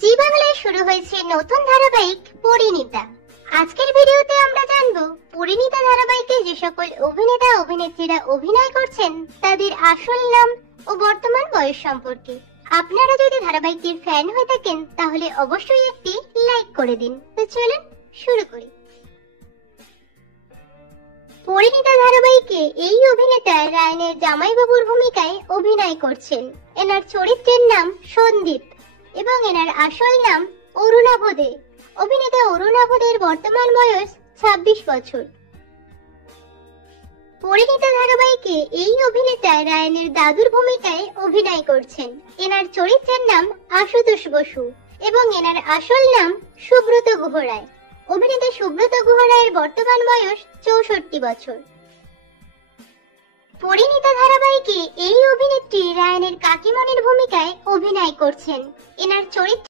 জি বাংলায় শুরু হয়েছে নতুন ধারাবাহিক পরিণীতা। আজকের ভিডিওতে আমরা জানবো পরিণীতা ধারাবাহিকে যে সকল অভিনেতা অভিনেত্রীরা অভিনয় করছেন তাদের আসল নাম ও বর্তমান বয়স সম্পর্কে। আপনারা যদি ধারাবাহিকটির ফ্যান হয়ে থাকেন তাহলে অবশ্যই একটি লাইক করে দিন। তো চলুন শুরু করি। পরিণীতা ধারাবাহিকে এই অভিনেতা রায়নের জামাইবাবুর ভূমিকায় অভিনয় করছেন। এনার চরিত্রের নাম সন্দীপ এবং এনার আসল নাম অরুণাভ দে। অভিনেতা অরুণাভ দের বর্তমান বয়স 26 বছর। পরিণীতা ধারাবাহিকে এই অভিনেতা রায়নের দাদুর ভূমিকায় অভিনয় করছেন। এনার চরিত্রের নাম আশুতোষ বসু এবং এনার আসল নাম সুব্রত গুহ রায়। অভিনেতা সুব্রত গুহ রায়ের বর্তমান বয়স 64 বছর। পরিণীতা ধারাবাহিকে এই অভিনেত্রী রায়নের কাকিমণির ভূমিকায় অভিনয় করছেন। এনার চরিত্র